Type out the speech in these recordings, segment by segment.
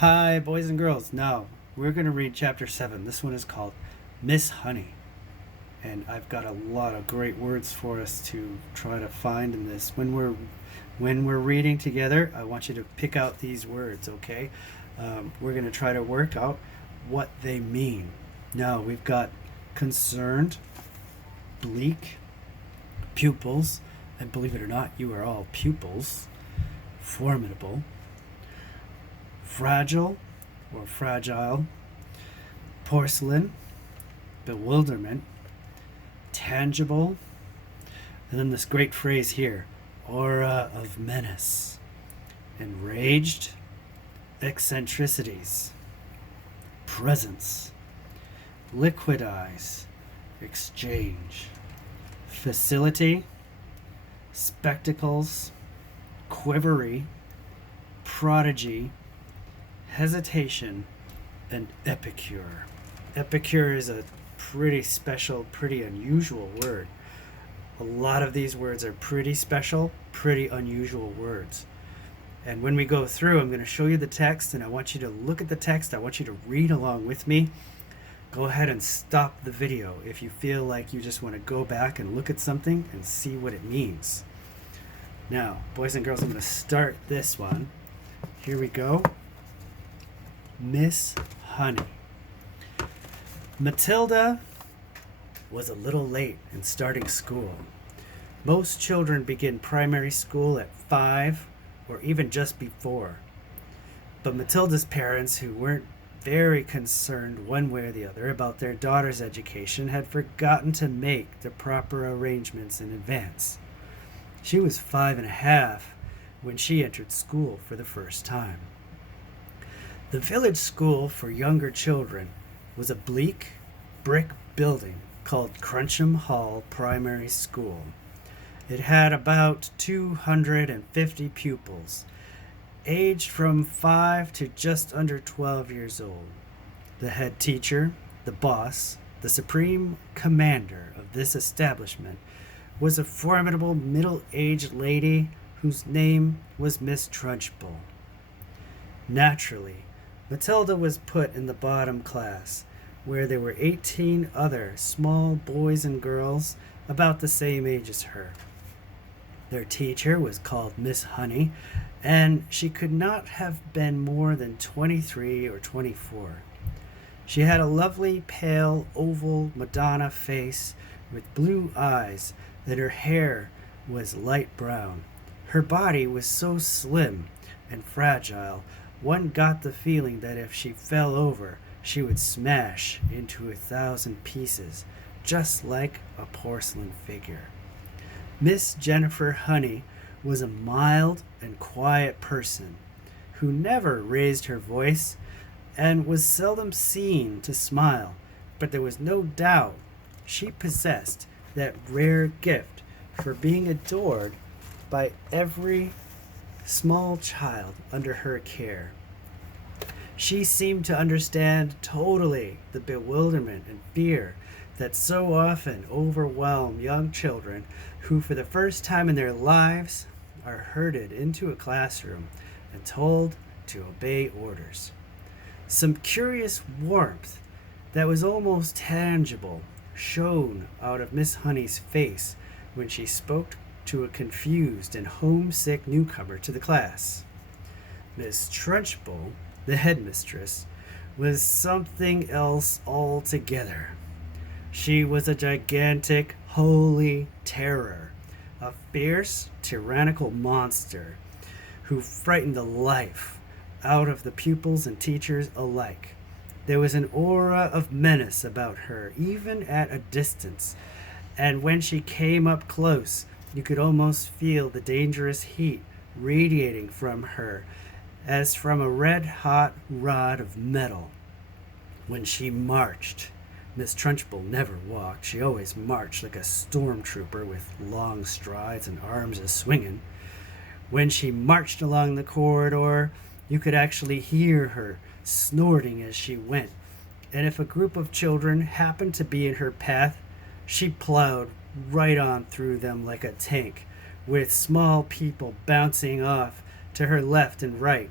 Hi, boys and girls. Now, we're going to read chapter 7. This one is called Miss Honey. And I've got a lot of great words for us to try to find in this. When we're reading together, I want you to pick out these words, okay? We're going to try to work out what they mean. Now, we've got concerned, bleak, pupils, and believe it or not, you are all pupils, formidable, fragile or fragile, porcelain, bewilderment, tangible, and then this great phrase here, aura of menace, enraged, eccentricities, presence, liquidize, exchange, facility, spectacles, quivery, prodigy, hesitation, and epicure. Epicure is a pretty special, pretty unusual word. A lot of these words are pretty special, pretty unusual words. And when we go through, I'm going to show you the text, and I want you to look at the text. I want you to read along with me. Go ahead and stop the video if you feel like you just want to go back and look at something and see what it means. Now, boys and girls, I'm going to start this one. Here we go. Miss Honey. Matilda was a little late in starting school. Most children begin primary school at 5 or even just before. But Matilda's parents, who weren't very concerned one way or the other about their daughter's education, had forgotten to make the proper arrangements in advance. She was 5.5 when she entered school for the first time. The village school for younger children was a bleak brick building called Trunchbull Primary School. It had about 250 pupils, aged from 5 to just under 12 years old. The head teacher, the boss, the supreme commander of this establishment was a formidable middle-aged lady whose name was Miss Trunchbull. Naturally, Matilda was put in the bottom class, where there were 18 other small boys and girls about the same age as her. Their teacher was called Miss Honey, and she could not have been more than 23 or 24. She had a lovely, pale, oval Madonna face with blue eyes, and her hair was light brown. Her body was so slim and fragile, one got the feeling that if she fell over, she would smash into 1,000 pieces, just like a porcelain figure. Miss Jennifer Honey was a mild and quiet person who never raised her voice and was seldom seen to smile, but there was no doubt she possessed that rare gift for being adored by every small child under her care. She seemed to understand totally the bewilderment and fear that so often overwhelm young children who, for the first time in their lives, are herded into a classroom and told to obey orders. Some curious warmth that was almost tangible shone out of Miss Honey's face when she spoke to a confused and homesick newcomer to the class. Miss Trunchbull, the headmistress, was something else altogether. She was a gigantic, holy terror, a fierce, tyrannical monster who frightened the life out of the pupils and teachers alike. There was an aura of menace about her, even at a distance, and when she came up close, you could almost feel the dangerous heat radiating from her as from a red-hot rod of metal. When she marched, Miss Trunchbull never walked. She always marched like a stormtrooper with long strides and arms a-swinging. When she marched along the corridor, you could actually hear her snorting as she went. And if a group of children happened to be in her path, she plowed right on through them like a tank, with small people bouncing off to her left and right.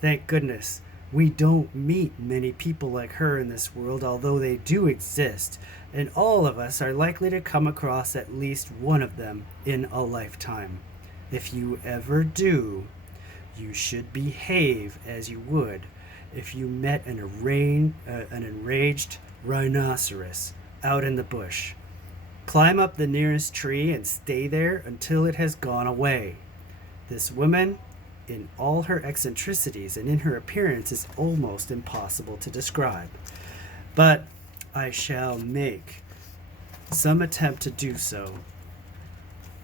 Thank goodness We don't meet many people like her in this world, although they do exist, and all of us are likely to come across at least one of them in a lifetime. If you ever do, you should behave as you would if you met an enraged rhinoceros out in the bush. Climb up the nearest tree and stay there until it has gone away. This woman, in all her eccentricities and in her appearance, is almost impossible to describe. But I shall make some attempt to do so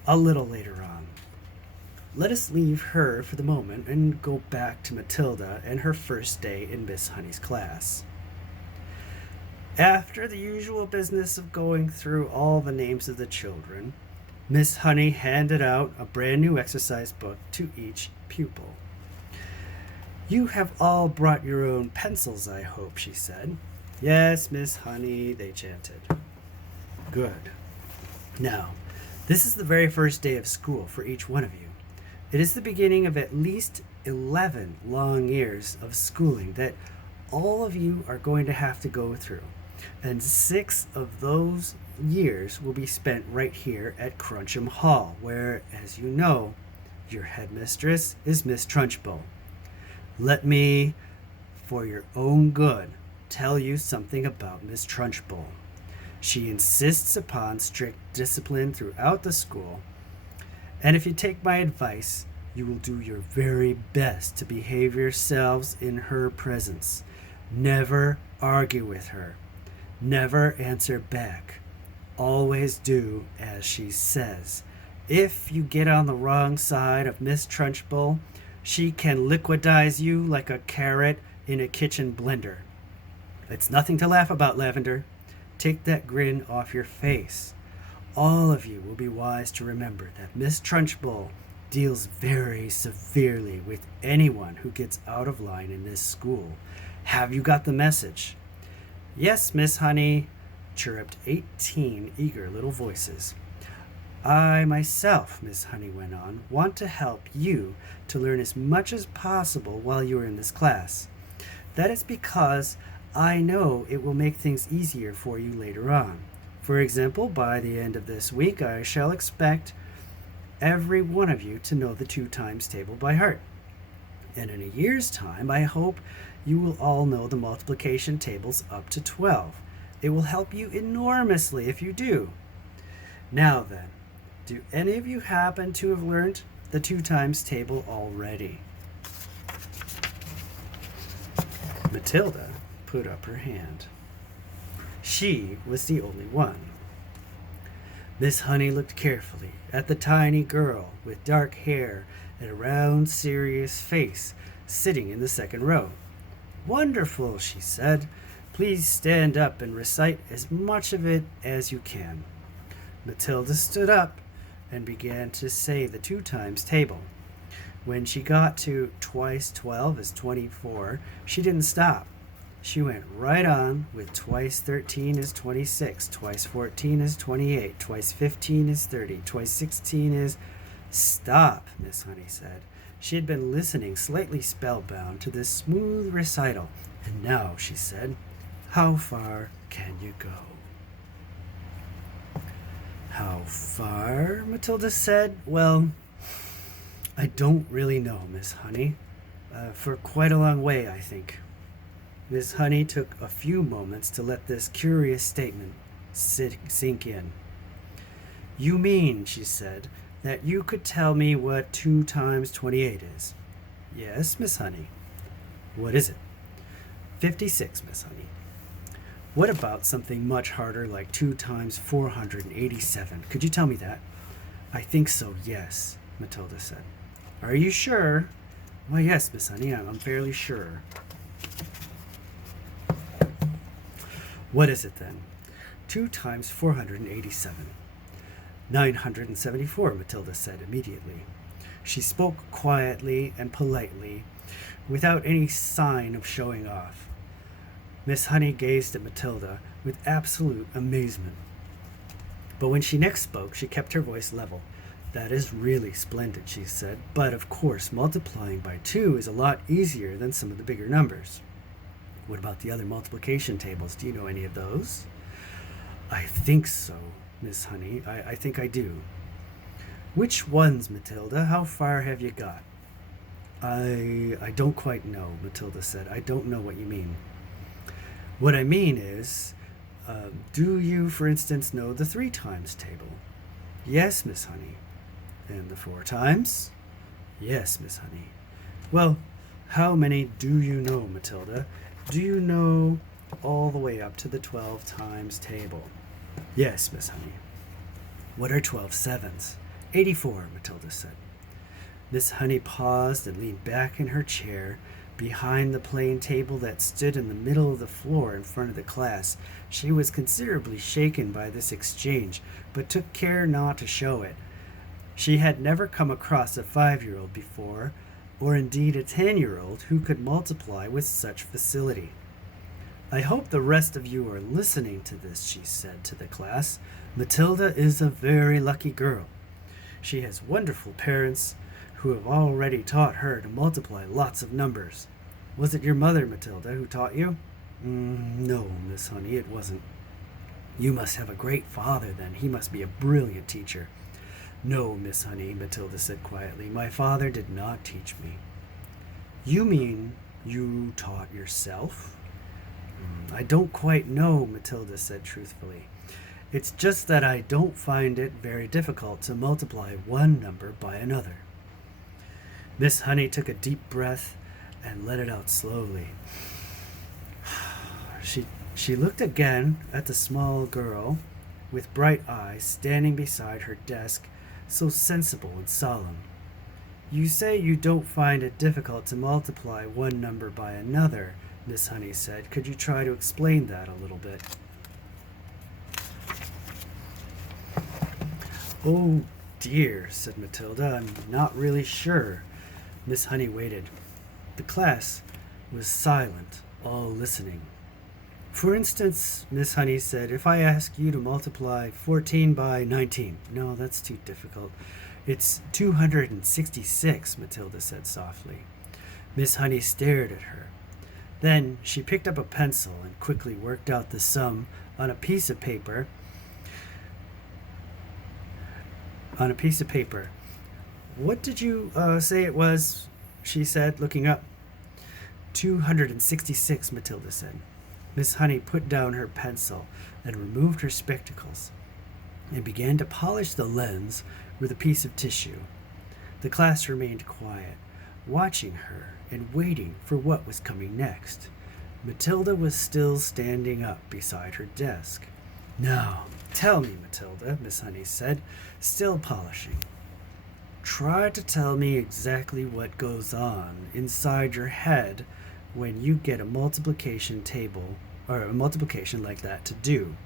a little later on. Let us leave her for the moment and go back to Matilda and her first day in Miss Honey's class. After the usual business of going through all the names of the children, Miss Honey handed out a brand new exercise book to each pupil. "You have all brought your own pencils, I hope," she said. "Yes, Miss Honey," they chanted. "Good. Now, this is the very first day of school for each one of you. It is the beginning of at least 11 long years of schooling that all of you are going to have to go through. And 6 of those years will be spent right here at Cruncham Hall, where, as you know, your headmistress is Miss Trunchbull. Let me, for your own good, tell you something about Miss Trunchbull. She insists upon strict discipline throughout the school, and if you take my advice, you will do your very best to behave yourselves in her presence. Never argue with her. Never answer back. Always do as she says. If you get on the wrong side of Miss Trunchbull, she can liquidize you like a carrot in a kitchen blender. It's nothing to laugh about, Lavender. Take that grin off your face. All of you will be wise to remember that Miss Trunchbull deals very severely with anyone who gets out of line in this school. Have you got the message?" "Yes, Miss Honey," chirruped 18 eager little voices. "I myself," Miss Honey went on, "want to help you to learn as much as possible while you are in this class. That is because I know it will make things easier for you later on. For example, by the end of this week, I shall expect every one of you to know the 2 times table by heart. And in a year's time, I hope you will all know the multiplication tables up to 12. It will help you enormously if you do. Now then, do any of you happen to have learned the 2 times table already?" Matilda put up her hand. She was the only one. Miss Honey looked carefully at the tiny girl with dark hair and a round, serious face sitting in the second row. "Wonderful," she said. "Please stand up and recite as much of it as you can." Matilda stood up and began to say the 2 times table. When she got to twice 12 is 24, she didn't stop. She went right on with twice 13 is 26, twice 14 is 28, twice 15 is 30, twice 16 is... "Stop," Miss Honey said. She had been listening slightly spellbound to this smooth recital. "And now," she said, "how far can you go?" "How far?" Matilda said. "Well, I don't really know, Miss Honey. For quite a long way, I think." Miss Honey took a few moments to let this curious statement sink in. "You mean," she said, "that you could tell me what 2 times 28 is?" "Yes, Miss Honey." "What is it?" 56, Miss Honey." "What about something much harder like 2 times 487? Could you tell me that?" "I think so, yes," Matilda said. "Are you sure?" "Why, yes, Miss Honey, I'm fairly sure." "What is it then?" 2 times 487. 974, Matilda said immediately. She spoke quietly and politely, without any sign of showing off. Miss Honey gazed at Matilda with absolute amazement. But when she next spoke, she kept her voice level. That is really splendid, she said, but of course multiplying by 2 is a lot easier than some of the bigger numbers. What about the other multiplication tables? Do you know any of those? I think so, Miss Honey. I think I do. Which ones, Matilda? How far have you got? I don't quite know, Matilda said. I don't know what you mean. What I mean is, do you, for instance, know the 3 times table? Yes, Miss Honey. And the 4 times? Yes, Miss Honey. Well, how many do you know, Matilda? Do you know all the way up to the 12 times table? Yes, Miss Honey. What are 12 sevens? 84, Matilda said. Miss Honey paused and leaned back in her chair behind the plain table that stood in the middle of the floor in front of the class. She was considerably shaken by this exchange, but took care not to show it. She had never come across a 5-year-old before, or indeed a 10-year-old who could multiply with such facility. I hope the rest of you are listening to this, she said to the class. Matilda is a very lucky girl. She has wonderful parents who have already taught her to multiply lots of numbers. Was it your mother, Matilda, who taught you? No, Miss Honey, it wasn't. You must have a great father, then. He must be a brilliant teacher. No, Miss Honey, Matilda said quietly. My father did not teach me. You mean you taught yourself? I don't quite know, Matilda said truthfully. It's just that I don't find it very difficult to multiply one number by another. Miss Honey took a deep breath and let it out slowly. She looked again at the small girl with bright eyes standing beside her desk, so sensible and solemn. You say you don't find it difficult to multiply one number by another, Miss Honey said. Could you try to explain that a little bit? Oh dear, said Matilda. I'm not really sure. Miss Honey waited. The class was silent, all listening. For instance, Miss Honey said, if I ask you to multiply 14 by 19. No, that's too difficult. It's 266, Matilda said softly. Miss Honey stared at her. Then she picked up a pencil and quickly worked out the sum on a piece of paper. What did you say it was? She said, looking up. 266, Matilda said. Miss Honey put down her pencil and removed her spectacles and began to polish the lens with a piece of tissue. The class remained quiet, watching her and waiting for what was coming next. Matilda was still standing up beside her desk. Now, tell me, Matilda, Miss Honey said, still polishing. Try to tell me exactly what goes on inside your head when you get a multiplication table or a multiplication like that to do.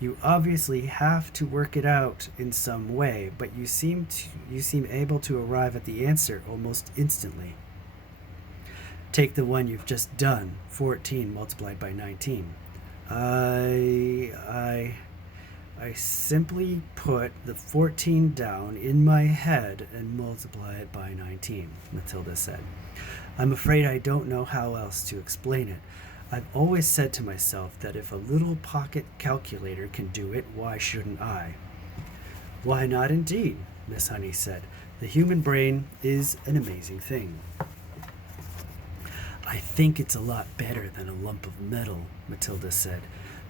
You obviously have to work it out in some way, but you seem able to arrive at the answer almost instantly. Take the one you've just done, 14 multiplied by 19. I simply put the 14 down in my head and multiply it by 19, Matilda said. I'm afraid I don't know how else to explain it. I've always said to myself that if a little pocket calculator can do it, why shouldn't I? Why not indeed, Miss Honey said. The human brain is an amazing thing. I think it's a lot better than a lump of metal, Matilda said.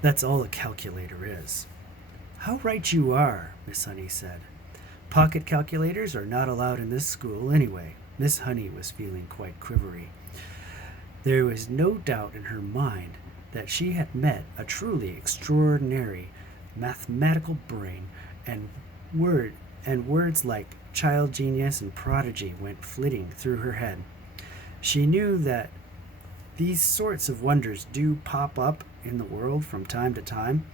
That's all a calculator is. How right you are, Miss Honey said. Pocket calculators are not allowed in this school anyway. Miss Honey was feeling quite quivery. There was no doubt in her mind that she had met a truly extraordinary mathematical brain, and words like child genius and prodigy went flitting through her head. She knew that these sorts of wonders do pop up in the world from time to time,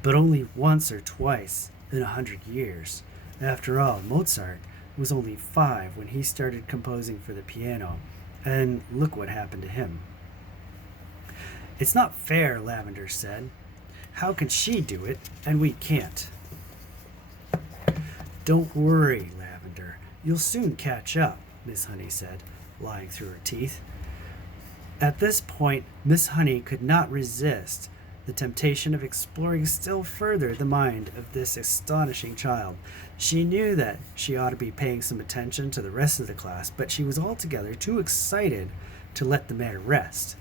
but only once or twice in 100 years. After all, Mozart was only 5 when he started composing for the piano, and look what happened to him. It's not fair, Lavender said. How can she do it and we can't? Don't worry, Lavender. You'll soon catch up, Miss Honey said, lying through her teeth. At this point, Miss Honey could not resist the temptation of exploring still further the mind of this astonishing child. She knew that she ought to be paying some attention to the rest of the class, but she was altogether too excited to let the matter rest.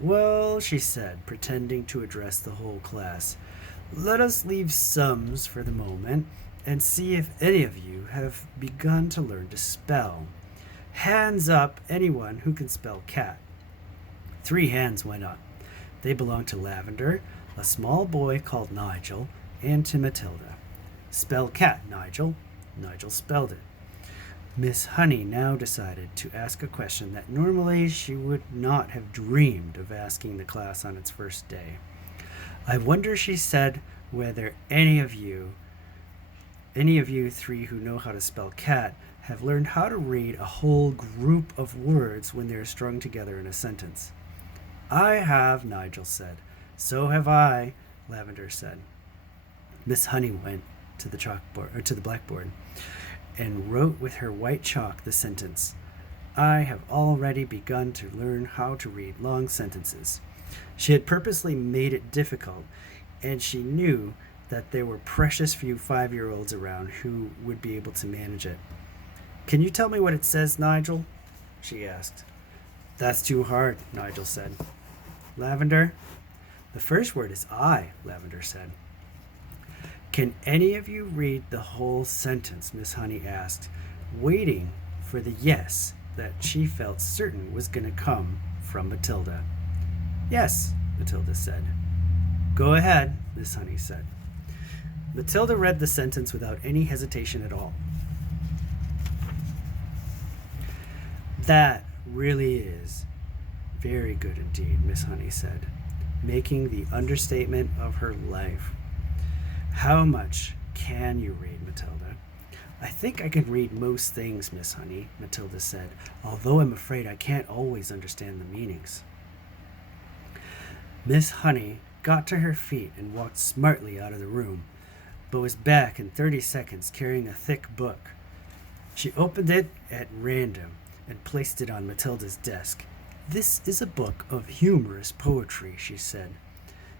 Well, she said, pretending to address the whole class, let us leave sums for the moment and see if any of you have begun to learn to spell. Hands up, anyone who can spell cat. 3 hands went up. They belonged to Lavender, a small boy called Nigel, and to Matilda. Spell cat, Nigel. Nigel spelled it. Miss Honey now decided to ask a question that normally she would not have dreamed of asking the class on its first day. I wonder, she said, whether any of you 3 who know how to spell cat have learned how to read a whole group of words when they're strung together in a sentence. I have, Nigel said. So have I, Lavender said. Miss Honey went to the blackboard and wrote with her white chalk the sentence, I have already begun to learn how to read long sentences. She had purposely made it difficult, and she knew that there were precious few 5-year-olds around who would be able to manage it. Can you tell me what it says, Nigel? She asked. That's too hard, Nigel said. Lavender? The first word is I, Lavender said. Can any of you read the whole sentence? Miss Honey asked, waiting for the yes that she felt certain was going to come from Matilda. Yes, Matilda said. Go ahead, Miss Honey said. Matilda read the sentence without any hesitation at all. That really is very good indeed, Miss Honey said, making the understatement of her life. How much can you read, Matilda? I think I can read most things, Miss Honey, Matilda said, although I'm afraid I can't always understand the meanings. Miss Honey got to her feet and walked smartly out of the room, but was back in 30 seconds carrying a thick book. She opened it at random and placed it on Matilda's desk. This is a book of humorous poetry, she said.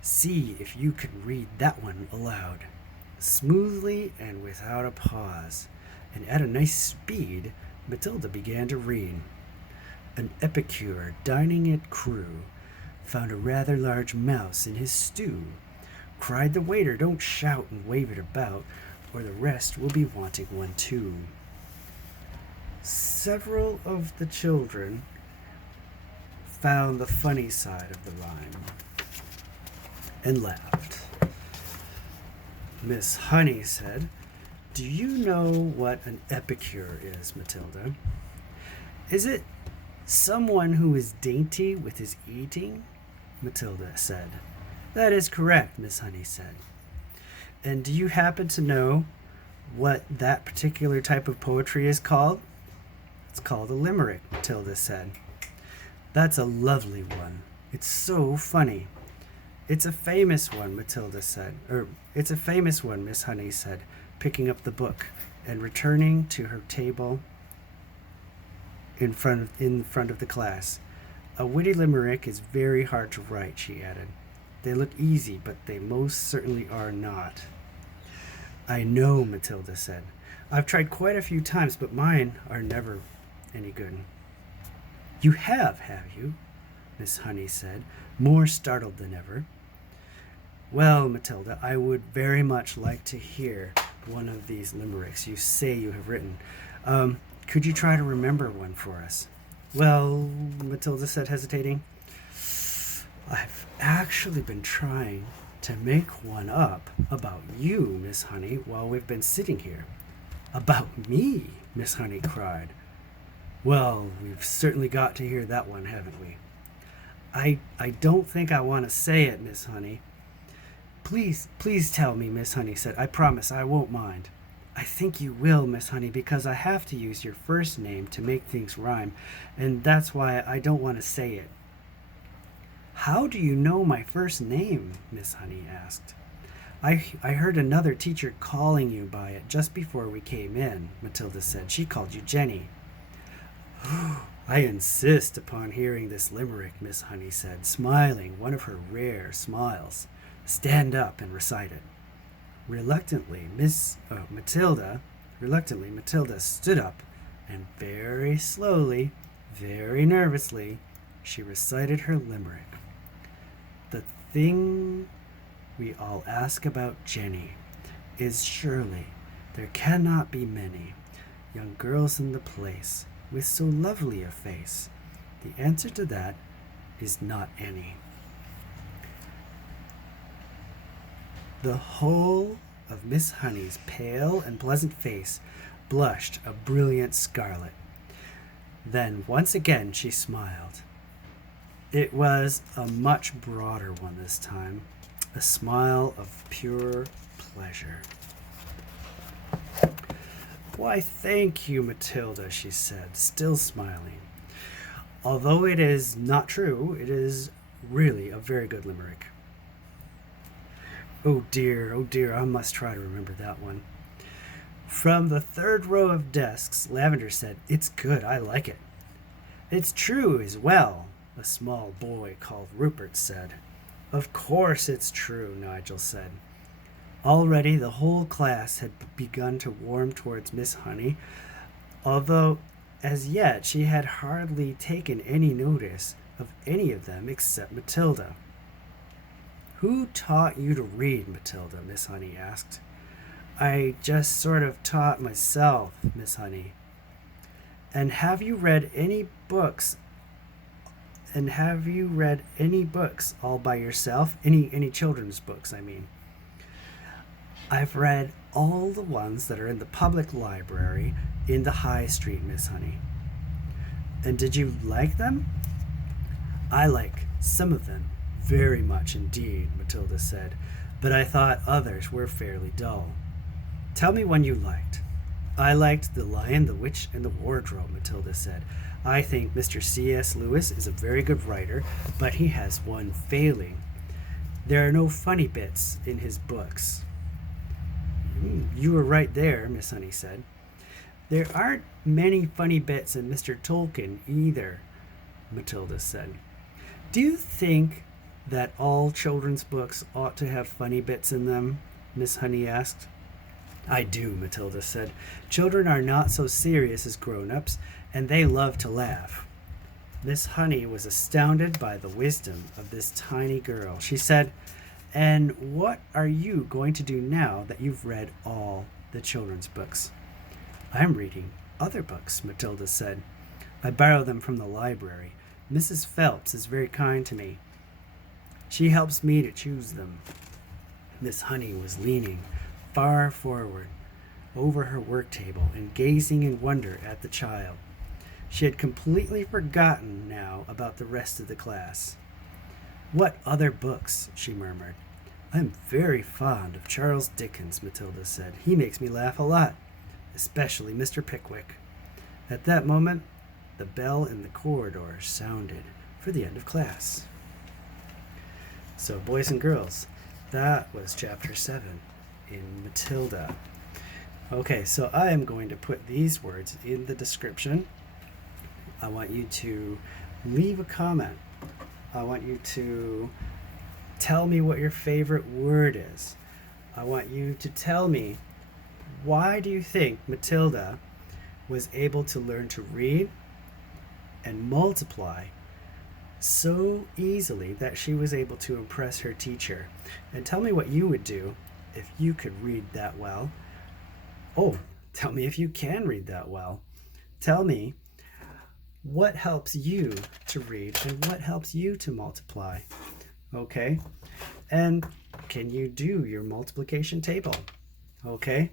See if you can read that one aloud. Smoothly and without a pause, and at a nice speed, Matilda began to read. An epicure dining at Crewe found a rather large mouse in his stew. Cried the waiter, don't shout and wave it about, or the rest will be wanting one too. Several of the children found the funny side of the rhyme and laughed. Miss Honey said, do you know what an epicure is, Matilda? Is it someone who is dainty with his eating? Matilda said. That is correct, Miss Honey said. And do you happen to know what that particular type of poetry is called? It's called a limerick, Matilda said. That's a lovely one. It's so funny. It's a famous one, Matilda said. It's a famous one, Miss Honey said, picking up the book and returning to her table in front of the class. A witty limerick is very hard to write, she added. They look easy, but they most certainly are not. I know, Matilda said. I've tried quite a few times, but mine are never any good. You have you? Miss Honey said, more startled than ever. Well, Matilda, I would very much like to hear one of these limericks you say you have written. Could you try to remember one for us? Well, Matilda said, hesitating, I've actually been trying to make one up about you, Miss Honey, while we've been sitting here. About me? Miss Honey cried. Well, we've certainly got to hear that one, haven't we? I don't think I want to say it, Miss Honey. Please tell me, Miss Honey said. I promise I won't mind. I think you will, Miss Honey, because I have to use your first name to make things rhyme, and that's why I don't want to say it. How do you know my first name? Miss Honey asked. I heard another teacher calling you by it just before we came in, Matilda said. She called you Jenny. I insist upon hearing this limerick, Miss Honey said, smiling one of her rare smiles. Stand up and recite it. Reluctantly, Matilda stood up and very slowly, very nervously, she recited her limerick. The thing we all ask about Jenny is surely there cannot be many young girls in the place with so lovely a face. The answer to that is not any. The whole of Miss Honey's pale and pleasant face blushed a brilliant scarlet. Then once again she smiled. It was a much broader one this time, a smile of pure pleasure. Why, thank you, Matilda, she said, still smiling. Although it is not true, it is really a very good limerick. Oh dear, I must try to remember that one. From the third row of desks, Lavender said, It's good, I like it. It's true as well, a small boy called Rupert said. Of course it's true, Nigel said. Already the whole class had begun to warm towards Miss Honey, although as yet she had hardly taken any notice of any of them except Matilda. Who taught you to read, Matilda? Miss Honey asked. I just sort of taught myself, Miss Honey. And have you read any books all by yourself? Any children's books, I mean. I've read all the ones that are in the public library in the High Street, Miss Honey. And did you like them? I like some of them very much indeed, Matilda said, but I thought others were fairly dull. Tell me one you liked. I liked The Lion, the Witch, and the Wardrobe, Matilda said. I think Mr. C.S. Lewis is a very good writer, but he has one failing. There are no funny bits in his books. You were right there, Miss Honey said. There aren't many funny bits in Mr. Tolkien either, Matilda said. Do you think that all children's books ought to have funny bits in them? Miss Honey asked. I do, Matilda said. Children are not so serious as grown-ups, and they love to laugh. Miss Honey was astounded by the wisdom of this tiny girl. She said, And what are you going to do now that you've read all the children's books? I'm reading other books, Matilda said. I borrow them from the library. Mrs. Phelps is very kind to me. She helps me to choose them. Miss Honey was leaning far forward over her work table and gazing in wonder at the child. She had completely forgotten now about the rest of the class. What other books? She murmured. I'm very fond of Charles Dickens, Matilda said. He makes me laugh a lot, especially Mr. Pickwick. At that moment, the bell in the corridor sounded for the end of class. So, boys and girls, that was chapter 7 in Matilda. Okay, so I am going to put these words in the description. I want you to leave a comment. I want you to tell me what your favorite word is. I want you to tell me, why do you think Matilda was able to learn to read and multiply so easily that she was able to impress her teacher? And tell me what you would do if you could read that well. Oh, tell me if you can read that well. Tell me what helps you to read and what helps you to multiply. Okay? And can you do your multiplication table? Okay?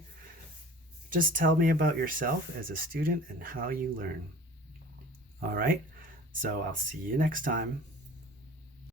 Just tell me about yourself as a student and how you learn. All right? So I'll see you next time.